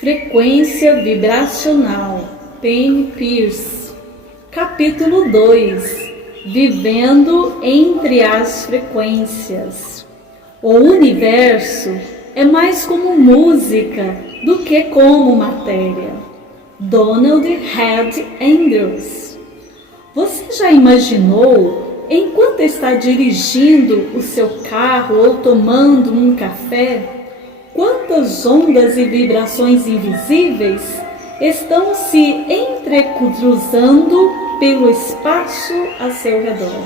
Frequência vibracional, Payne Pearce. Capítulo 2. Vivendo entre as frequências. O universo é mais como música do que como matéria. Donald Hedd Andrews. Você já imaginou, enquanto está dirigindo o seu carro ou tomando um café, quantas ondas e vibrações invisíveis estão se entrecruzando pelo espaço a seu redor?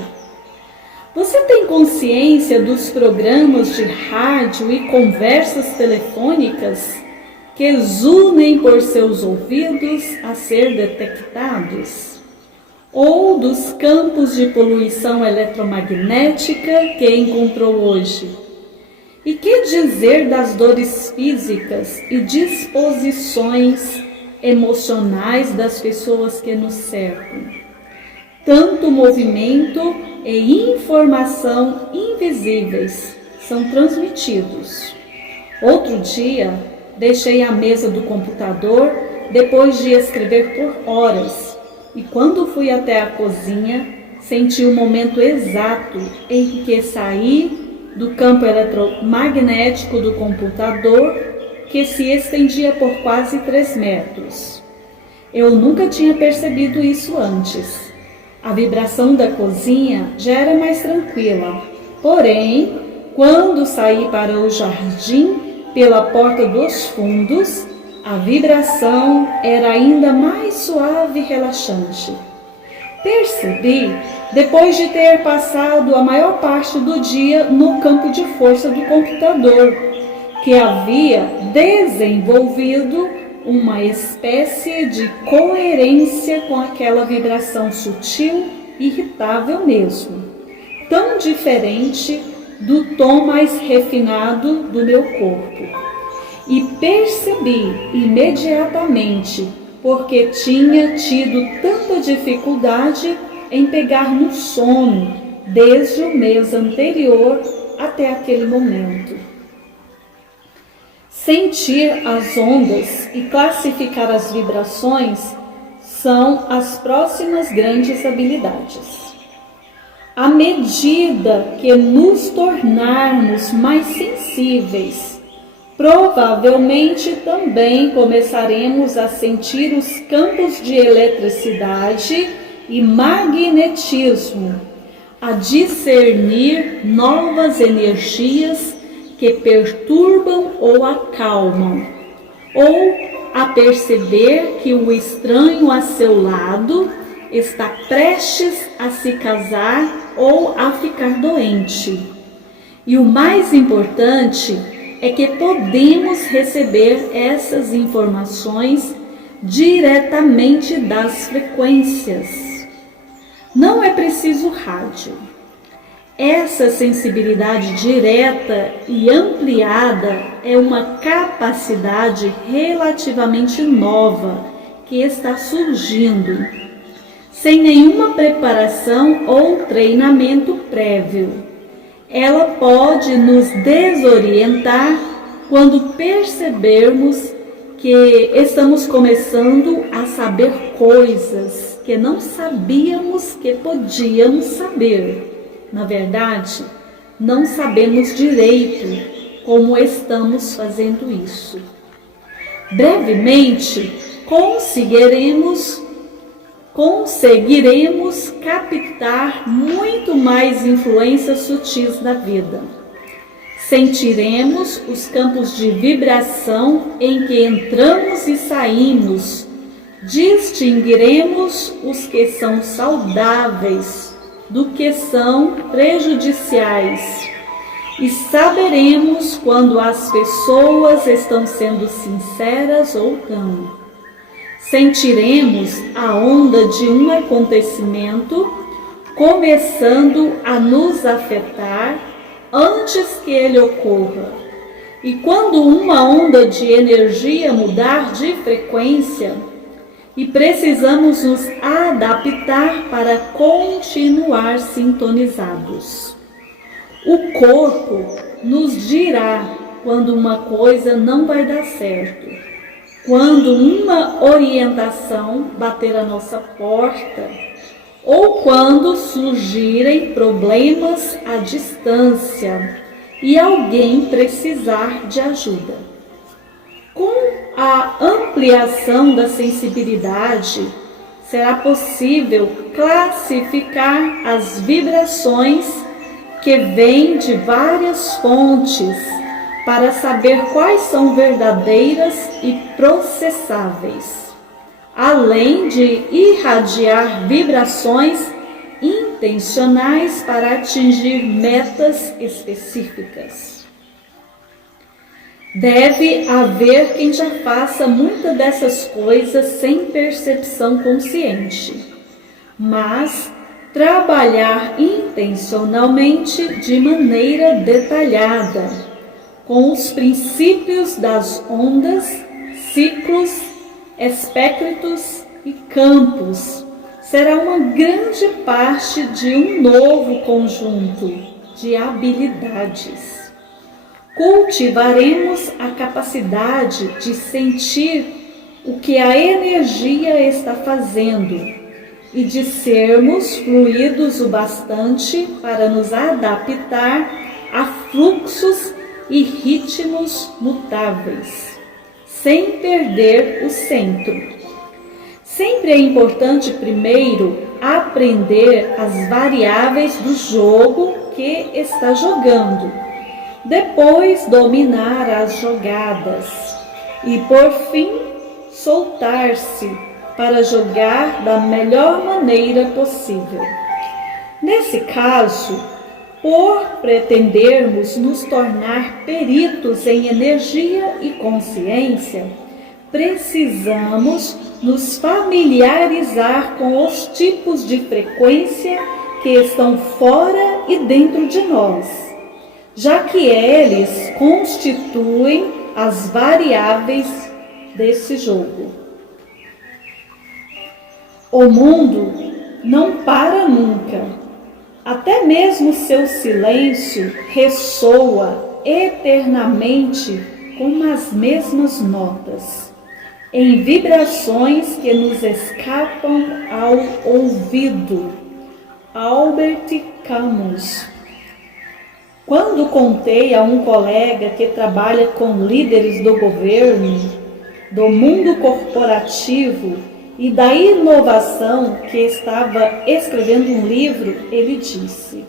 Você tem consciência dos programas de rádio e conversas telefônicas que exulem por seus ouvidos a ser detectados? Ou dos campos de poluição eletromagnética que encontrou hoje? E que dizer das dores físicas e disposições emocionais das pessoas que nos cercam? Tanto movimento e informação invisíveis são transmitidos. Outro dia, deixei a mesa do computador depois de escrever por horas e quando fui até a cozinha, senti o momento exato em que saí do campo eletromagnético do computador, que se estendia por quase 3 metros. Eu nunca tinha percebido isso antes. A vibração da cozinha já era mais tranquila. Porém, quando saí para o jardim pela porta dos fundos, a vibração era ainda mais suave e relaxante. Percebi, depois de ter passado a maior parte do dia no campo de força do computador, que havia desenvolvido uma espécie de coerência com aquela vibração sutil e irritável mesmo, tão diferente do tom mais refinado do meu corpo. E percebi imediatamente porque tinha tido tanta dificuldade em pegar no sono desde o mês anterior até aquele momento. Sentir as ondas e classificar as vibrações são as próximas grandes habilidades. À medida que nos tornarmos mais sensíveis, provavelmente também começaremos a sentir os campos de eletricidade e magnetismo, a discernir novas energias que perturbam ou acalmam, ou a perceber que o estranho a seu lado está prestes a se casar ou a ficar doente. E o mais importante é que podemos receber essas informações diretamente das frequências. Não é preciso rádio. Essa sensibilidade direta e ampliada é uma capacidade relativamente nova que está surgindo, sem nenhuma preparação ou treinamento prévio. Ela pode nos desorientar quando percebermos que estamos começando a saber coisas que não sabíamos que podíamos saber. Na verdade, não sabemos direito como estamos fazendo isso. Brevemente, conseguiremos captar muito mais influências sutis da vida. Sentiremos os campos de vibração em que entramos e saímos. Distinguiremos os que são saudáveis do que são prejudiciais. E saberemos quando as pessoas estão sendo sinceras ou não. Sentiremos a onda de um acontecimento começando a nos afetar antes que ele ocorra. E quando uma onda de energia mudar de frequência, e precisamos nos adaptar para continuar sintonizados. O corpo nos dirá quando uma coisa não vai dar certo. quando uma orientação bater a nossa porta ou quando surgirem problemas à distância e alguém precisar de ajuda. Com a ampliação da sensibilidade, será possível classificar as vibrações que vêm de várias fontes para saber quais são verdadeiras e processáveis, além de irradiar vibrações intencionais para atingir metas específicas. Deve haver quem já faça muitas dessas coisas sem percepção consciente, mas trabalhar intencionalmente de maneira detalhada, com os princípios das ondas, ciclos, espectros e campos, será uma grande parte de um novo conjunto de habilidades. Cultivaremos a capacidade de sentir o que a energia está fazendo e de sermos fluidos o bastante para nos adaptar a fluxos e ritmos mutáveis, sem perder o centro. Sempre é importante primeiro aprender as variáveis do jogo que está jogando, depois dominar as jogadas e, por fim, soltar-se para jogar da melhor maneira possível. Nesse caso, por pretendermos nos tornar peritos em energia e consciência, precisamos nos familiarizar com os tipos de frequência que estão fora e dentro de nós, já que eles constituem as variáveis desse jogo. O mundo não para nunca. Até mesmo seu silêncio ressoa eternamente com as mesmas notas, em vibrações que nos escapam ao ouvido. Albert Camus. Quando contei a um colega que trabalha com líderes do governo, do mundo corporativo e da inovação, que estava escrevendo um livro, ele disse: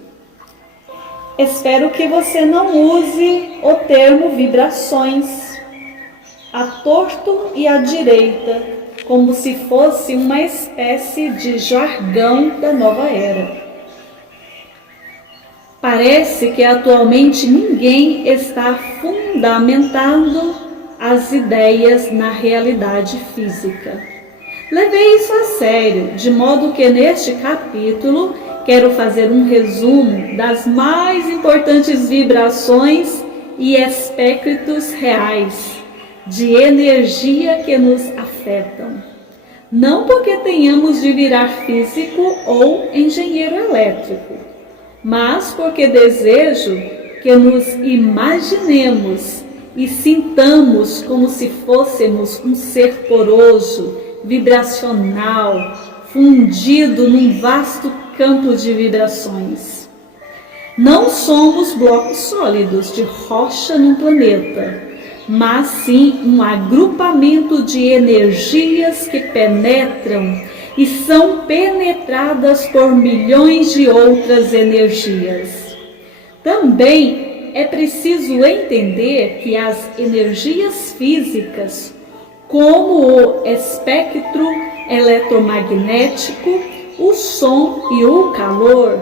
espero que você não use o termo vibrações à torto e à direita, como se fosse uma espécie de jargão da nova era. Parece que atualmente ninguém está fundamentando as ideias na realidade física. Levei isso a sério, de modo que neste capítulo quero fazer um resumo das mais importantes vibrações e espectros reais de energia que nos afetam. Não porque tenhamos de virar físico ou engenheiro elétrico, mas porque desejo que nos imaginemos e sintamos como se fôssemos um ser poroso, vibracional, fundido num vasto campo de vibrações. Não somos blocos sólidos de rocha num planeta, mas sim um agrupamento de energias que penetram e são penetradas por milhões de outras energias. Também é preciso entender que as energias físicas, como o espectro eletromagnético, o som e o calor,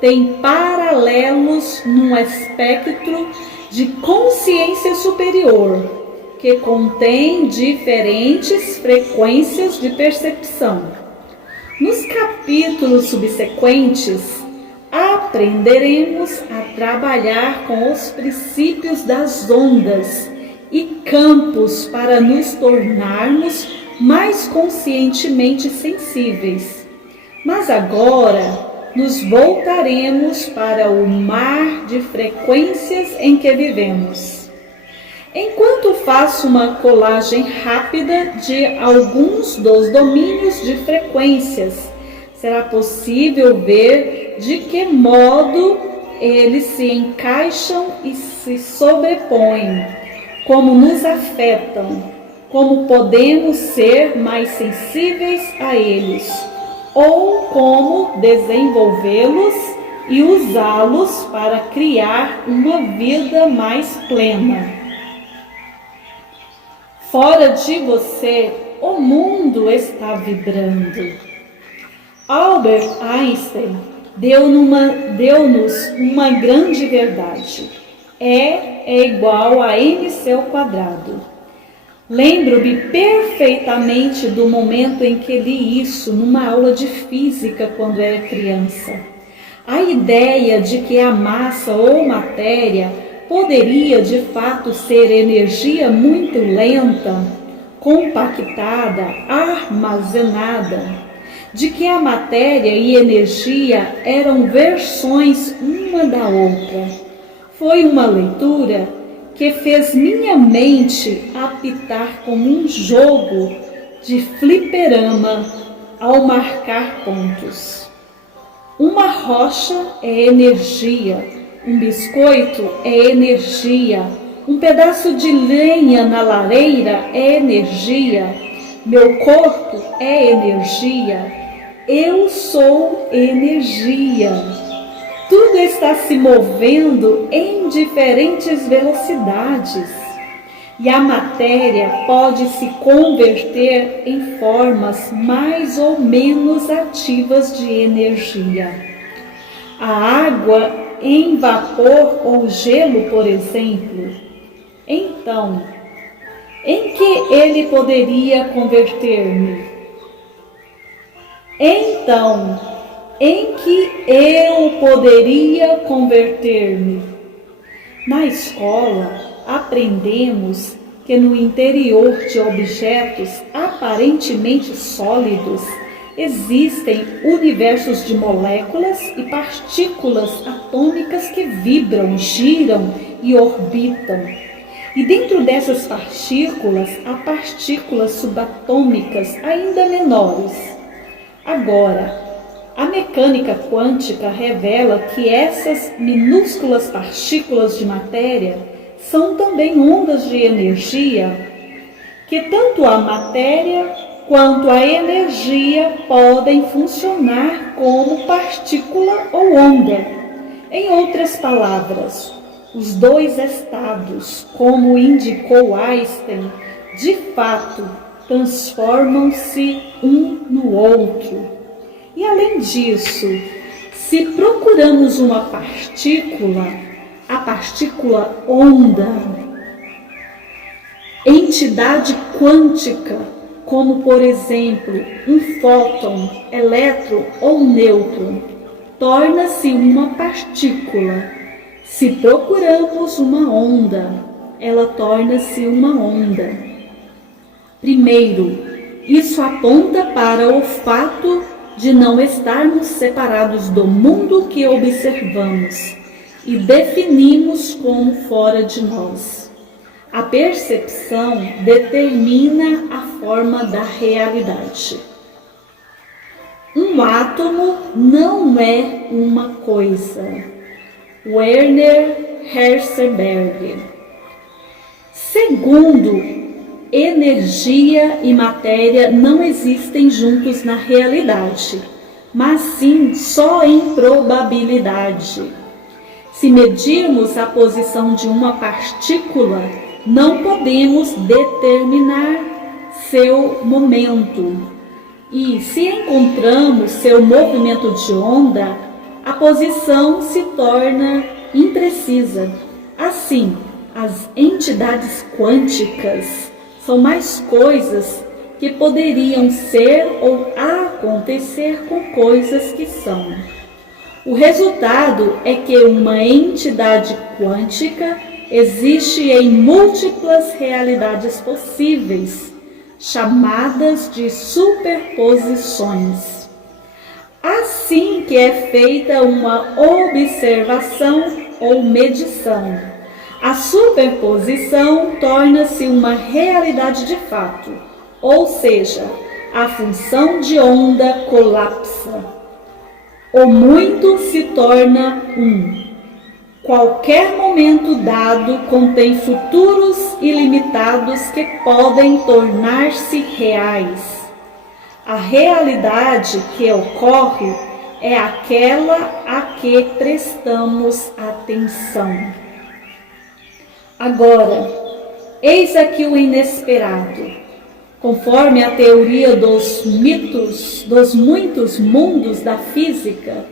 têm paralelos num espectro de consciência superior, que contém diferentes frequências de percepção. Nos capítulos subsequentes, aprenderemos a trabalhar com os princípios das ondas e campos para nos tornarmos mais conscientemente sensíveis. Mas agora nos voltaremos para o mar de frequências em que vivemos. Enquanto faço uma colagem rápida de alguns dos domínios de frequências, será possível ver de que modo eles se encaixam e se sobrepõem, como nos afetam, como podemos ser mais sensíveis a eles, ou como desenvolvê-los e usá-los para criar uma vida mais plena. Fora de você, o mundo está vibrando. Albert Einstein deu-nos uma grande verdade. E é igual a mc ao quadrado. Lembro-me perfeitamente do momento em que li isso numa aula de física quando era criança. A ideia de que a massa ou matéria poderia de fato ser energia muito lenta, compactada, armazenada, de que a matéria e energia eram versões uma da outra. Foi uma leitura que fez minha mente apitar como um jogo de fliperama ao marcar pontos. Uma rocha é energia. Um biscoito é energia, um pedaço de lenha na lareira é energia, meu corpo é energia, eu sou energia. Tudo está se movendo em diferentes velocidades e a matéria pode se converter em formas mais ou menos ativas de energia. A água em vapor ou gelo, por exemplo. Então, em que ele poderia converter-me? Então, em que eu poderia converter-me? Na escola, aprendemos que no interior de objetos aparentemente sólidos, existem universos de moléculas e partículas atômicas que vibram, giram e orbitam. E dentro dessas partículas, há partículas subatômicas ainda menores. Agora, a mecânica quântica revela que essas minúsculas partículas de matéria são também ondas de energia, que tanto a matéria quanto a energia podem funcionar como partícula ou onda. Em outras palavras, os dois estados, como indicou Einstein, de fato transformam-se um no outro. E além disso, se procuramos uma partícula, a partícula onda, entidade quântica, como por exemplo um fóton, elétron ou nêutron, torna-se uma partícula. Se procuramos uma onda, ela torna-se uma onda. Primeiro, isso aponta para o fato de não estarmos separados do mundo que observamos e definimos como fora de nós. A percepção determina a forma da realidade. Um átomo não é uma coisa. Werner Heisenberg. Segundo, energia e matéria não existem juntos na realidade, mas sim só em probabilidade. Se medirmos a posição de uma partícula, não podemos determinar seu momento. E se encontramos seu movimento de onda, a posição se torna imprecisa. Assim, as entidades quânticas são mais coisas que poderiam ser ou acontecer com coisas que são. O resultado é que uma entidade quântica existe em múltiplas realidades possíveis, chamadas de superposições. Assim que é feita uma observação ou medição, A superposição torna-se uma realidade de fato, ou seja, a função de onda colapsa. O muito se torna um. Qualquer momento dado contém futuros ilimitados que podem tornar-se reais. A realidade que ocorre é aquela a que prestamos atenção. Agora, eis aqui o inesperado. Conforme a teoria dos mitos, dos muitos mundos da física,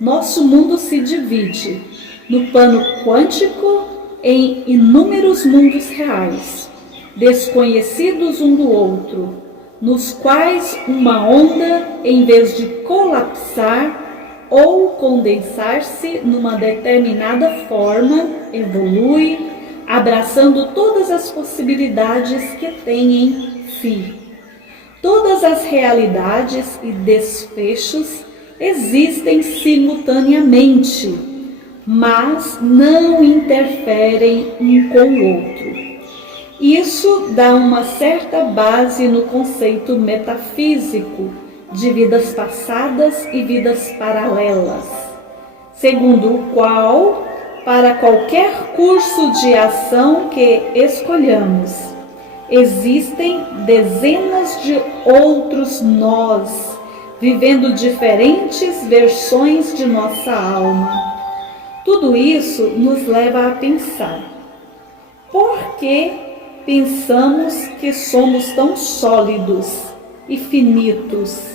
nosso mundo se divide no plano quântico em inúmeros mundos reais, desconhecidos um do outro, nos quais uma onda, em vez de colapsar ou condensar-se numa determinada forma, evolui, abraçando todas as possibilidades que tem em si. Todas as realidades e desfechos existem simultaneamente, mas não interferem um com o outro. Isso dá uma certa base no conceito metafísico de vidas passadas e vidas paralelas, segundo o qual, para qualquer curso de ação que escolhamos, existem dezenas de outros nós, vivendo diferentes versões de nossa alma. Tudo isso nos leva a pensar: por que pensamos que somos tão sólidos e finitos?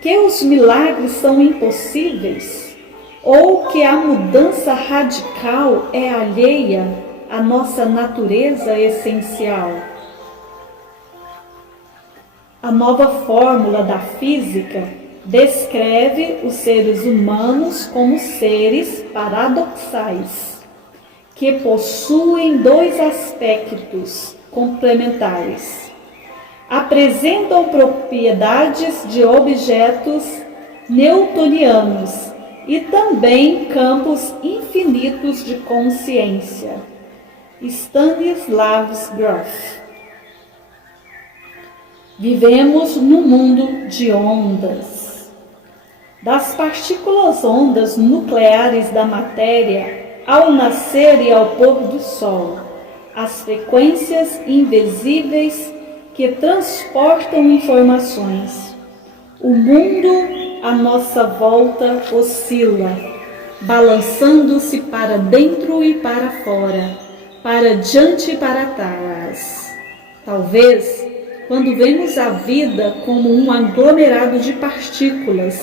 Que os milagres são impossíveis? Ou que a mudança radical é alheia à nossa natureza essencial? A nova fórmula da física descreve os seres humanos como seres paradoxais, que possuem dois aspectos complementares. Apresentam propriedades de objetos newtonianos e também campos infinitos de consciência. Stanisław Grof. Vivemos num mundo de ondas. Das partículas ondas nucleares da matéria, ao nascer e ao pôr do sol, as frequências invisíveis que transportam informações. O mundo à nossa volta oscila, balançando-se para dentro e para fora, para diante e para trás. Talvez, quando vemos a vida como um aglomerado de partículas,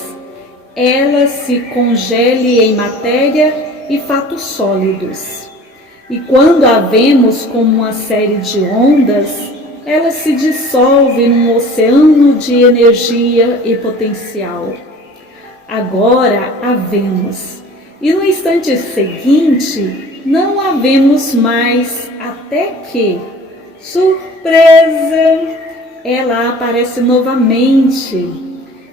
ela se congele em matéria e fatos sólidos. E quando a vemos como uma série de ondas, ela se dissolve num oceano de energia e potencial. Agora a vemos, e no instante seguinte não a vemos mais, até que, surpresa, ela aparece novamente.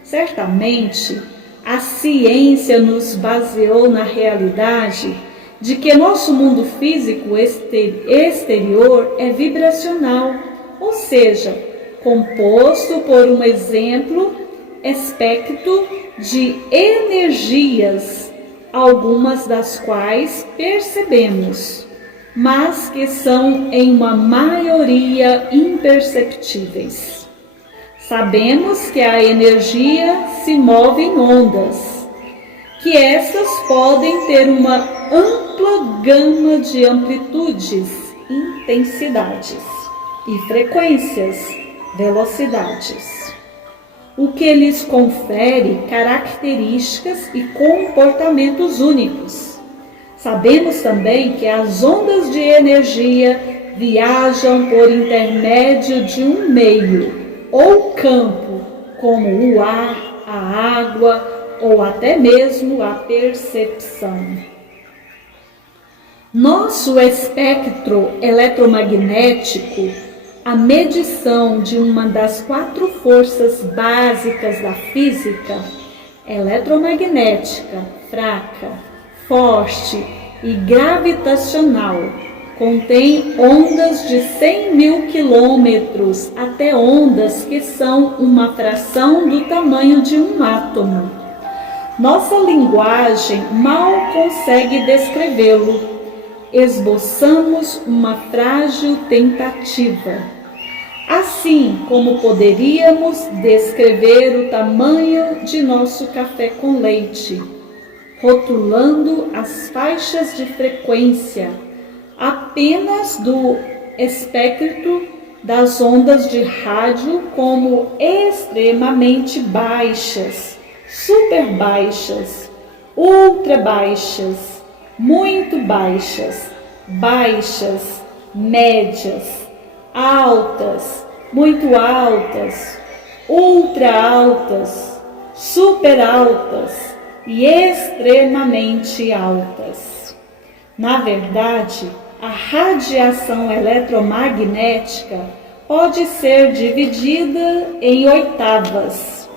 Certamente, a ciência nos baseou na realidade de que nosso mundo físico exterior é vibracional, ou seja, composto por um espectro de energias, algumas das quais percebemos, mas que são em uma maioria imperceptíveis. Sabemos que a energia se move em ondas, que essas podem ter uma ampla gama de amplitudes, intensidades e frequências, velocidades, o que lhes confere características e comportamentos únicos. Sabemos também que as ondas de energia viajam por intermédio de um meio ou campo, como o ar, a água ou até mesmo a percepção. Nosso espectro eletromagnético, a medição de uma das 4 forças básicas da física, eletromagnética, fraca, forte e gravitacional, Contém ondas de 100 mil quilômetros até ondas que são uma fração do tamanho de um átomo. Nossa linguagem mal consegue descrevê-lo. Esboçamos uma frágil tentativa. Assim como poderíamos descrever o tamanho de nosso café com leite, rotulando as faixas de frequência apenas do espectro das ondas de rádio como extremamente baixas, super baixas, ultra baixas, muito baixas, baixas, médias, altas, muito altas, ultra altas, super altas e extremamente altas. Na verdade, a radiação eletromagnética pode ser dividida em oitavas,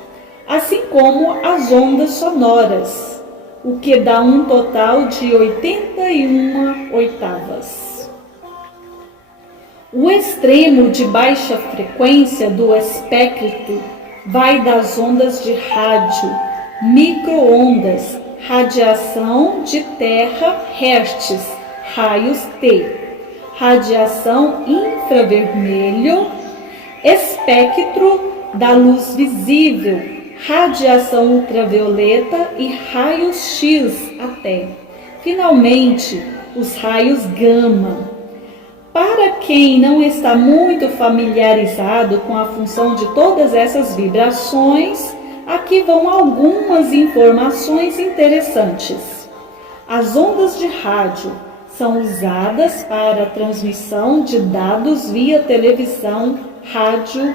assim como as ondas sonoras, o que dá um total de 81 oitavas. O extremo de baixa frequência do espectro vai das ondas de rádio, micro-ondas, radiação de terahertz, raios T, radiação infravermelho, espectro da luz visível, radiação ultravioleta e raios X até, finalmente, os raios gama. Para quem não está muito familiarizado com a função de todas essas vibrações, aqui vão algumas informações interessantes. As ondas de rádio são usadas para a transmissão de dados via televisão, rádio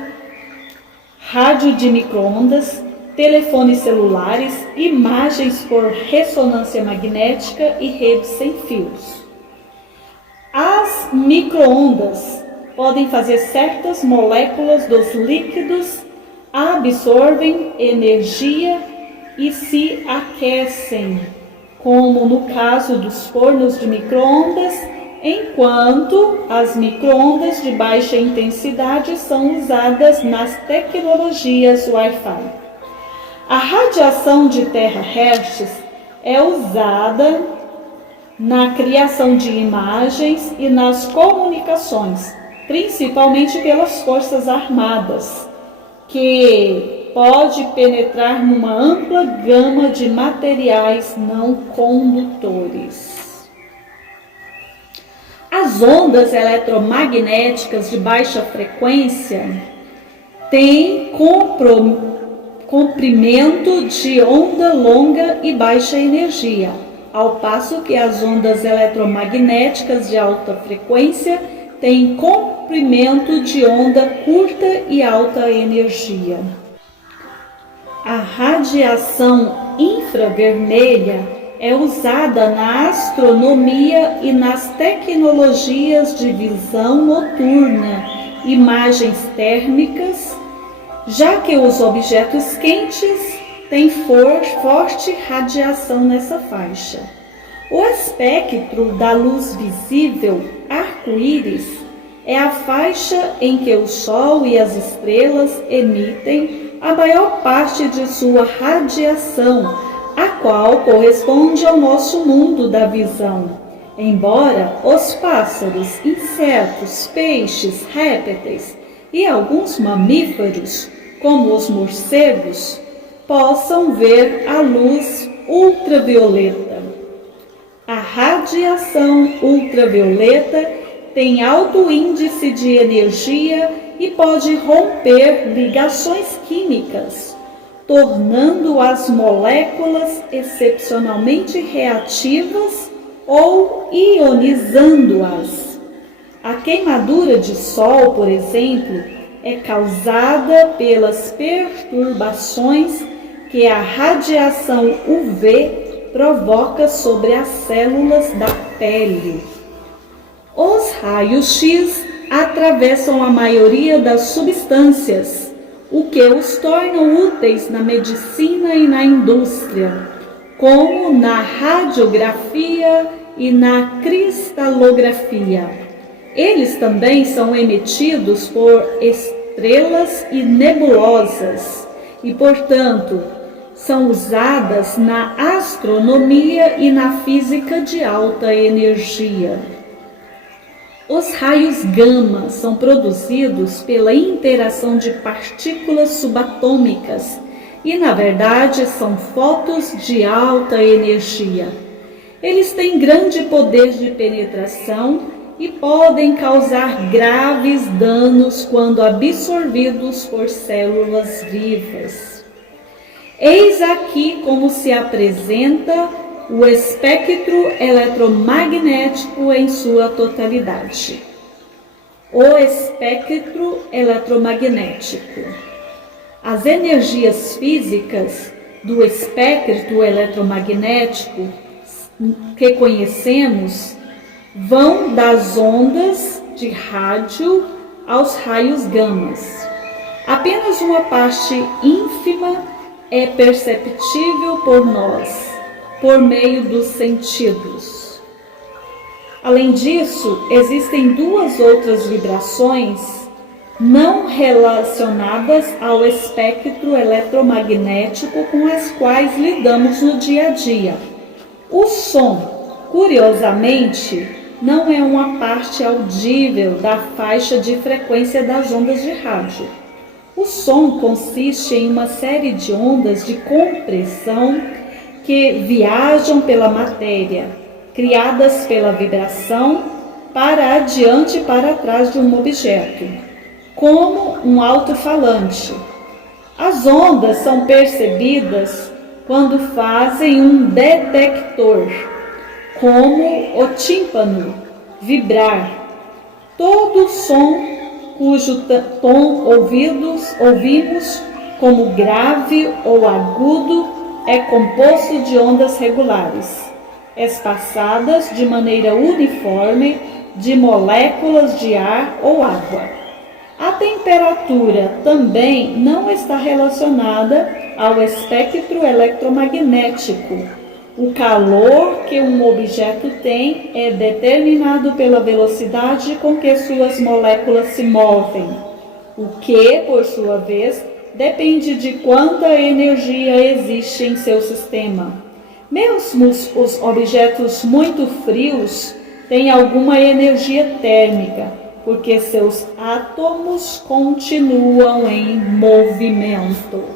de micro-ondas, telefones celulares, imagens por ressonância magnética e redes sem fios. As micro-ondas podem fazer certas moléculas dos líquidos absorvem energia e se aquecem, como no caso dos fornos de micro-ondas, enquanto as micro-ondas de baixa intensidade são usadas nas tecnologias Wi-Fi. A radiação de terahertz é usada na criação de imagens e nas comunicações, principalmente pelas Forças Armadas, que pode penetrar numa ampla gama de materiais não condutores. As ondas eletromagnéticas de baixa frequência têm comprimento de onda longa e baixa energia, ao passo que as ondas eletromagnéticas de alta frequência têm comprimento de onda curta e alta energia. A radiação infravermelha é usada na astronomia e nas tecnologias de visão noturna, imagens térmicas, já que os objetos quentes têm forte radiação nessa faixa. O espectro da luz visível, arco-íris, é a faixa em que o Sol e as estrelas emitem a maior parte de sua radiação, a qual corresponde ao nosso mundo da visão. Embora os pássaros, insetos, peixes, répteis e alguns mamíferos, como os morcegos, possam ver a luz ultravioleta. A radiação ultravioleta tem alto índice de energia e pode romper ligações químicas, tornando as moléculas excepcionalmente reativas ou ionizando-as. A queimadura de sol, por exemplo, é causada pelas perturbações que a radiação UV provoca sobre as células da pele. Os raios X atravessam a maioria das substâncias, o que os torna úteis na medicina e na indústria, como na radiografia e na cristalografia. Eles também são emitidos por estrelas e nebulosas e, portanto, são usadas na astronomia e na física de alta energia. Os raios gama são produzidos pela interação de partículas subatômicas e, na verdade, são fótons de alta energia. Eles têm grande poder de penetração e podem causar graves danos quando absorvidos por células vivas. Eis aqui como se apresenta o espectro eletromagnético em sua totalidade. O espectro eletromagnético. As energias físicas do espectro eletromagnético que conhecemos vão das ondas de rádio aos raios gamas. Apenas uma parte ínfima é perceptível por nós, por meio dos sentidos. Além disso, existem duas outras vibrações não relacionadas ao espectro eletromagnético com as quais lidamos no dia a dia. O som, curiosamente, não é uma parte audível da faixa de frequência das ondas de rádio. O som consiste em uma série de ondas de compressão que viajam pela matéria, criadas pela vibração para adiante e para trás de um objeto, como um alto-falante. As ondas são percebidas quando fazem um detector, como o tímpano, vibrar. Todo som cujo tom ouvimos como grave ou agudo é composto de ondas regulares, espaçadas de maneira uniforme de moléculas de ar ou água. A temperatura também não está relacionada ao espectro eletromagnético. O calor que um objeto tem é determinado pela velocidade com que suas moléculas se movem, o que, por sua vez, depende de quanta energia existe em seu sistema. Mesmo os objetos muito frios têm alguma energia térmica, porque seus átomos continuam em movimento.